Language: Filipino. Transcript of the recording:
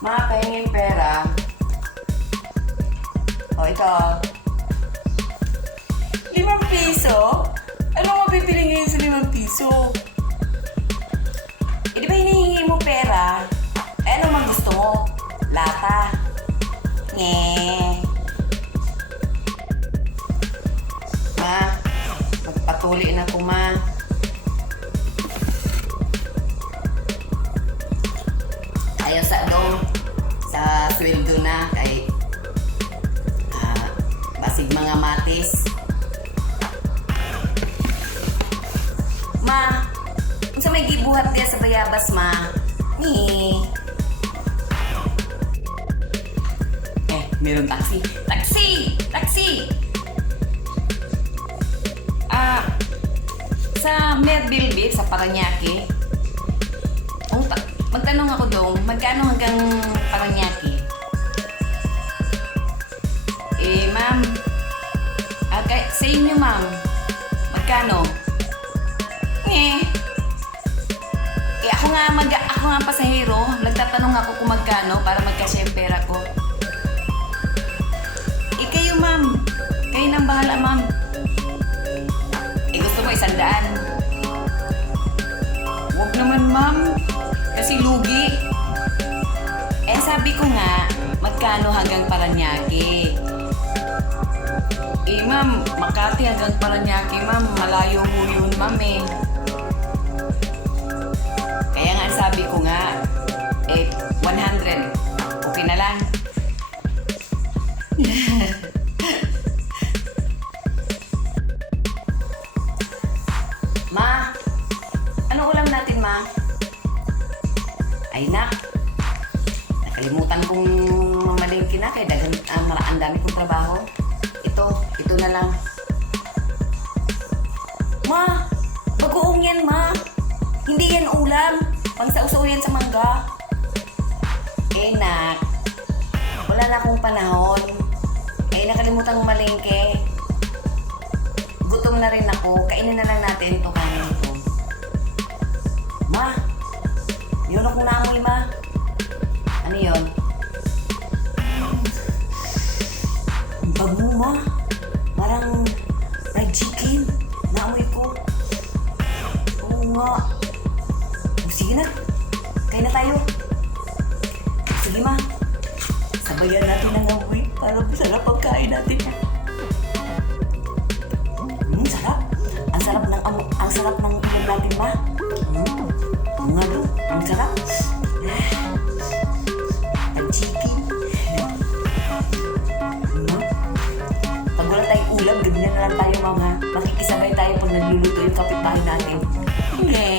Ma, pahingin pera. O, ito. Limang piso? Ano mo bibili ngayon sa limang piso? Eh, di ba hinihingi mo pera? Eh, ano man gusto mo? Lata. Nye. Ma, magpatuli na ko, ma. Ayaw sa dong sweldo na kay ah, basig mga matis. Ma, kung sa may gibuhat ka sa bayabas, ma. Ni. Eh, meron taxi. Taxi! Taxi! Ah, sa Medville Beach, sa Paranaque, ta- magtanong ako doon, magkano hanggang kay, sa inyo, ma'am, magkano? Eh, eh ako nga mag ako nga pasahero, nagtatanong ako kung magkano para magkasya yung pera ko. Eh kayo ma'am, kayo nang bahala ma'am. Eh gusto mo isang daan. Huwag naman ma'am, kasi lugi. Eh sabi ko nga, magkano hanggang Paranaque? Eh ma'am, Makati hanggang Paranaque ma'am, malayo ho yun ma'am eh. Kaya nga sabi ko nga, eh, 100. Okay na lang. ma, ano ulam natin, ma? Ay, nak. Nakalimutan kong kaya dagan, ah, mara- ang dami kong trabaho. Ito, ito na lang. Ma, bagoong yan, ma. Hindi yan ulam. Pangsausaw yan sa mangga. Eh, nak. Wala na akong panahon. Eh, nakalimutan kong malingke. Gutom na rin ako. Kainin na lang natin ito kanin ito. Ma, yun akong naamoy, ma. Ano yun? Kain na tayo. Sige, ma. Sabayan natin ang amoy para masarap ang kain natin. Hmm, sarap. Ang sarap ng amo, ang sarap ng ulam natin, ma. Hmm. Oo nga, do. Ang sarap. Ang chicken. Ma, pag wala tayong ulam, ganyan na lang tayo, mama. Makikisabay tayo pag nagluluto yung kapitbahay natin. Hindi.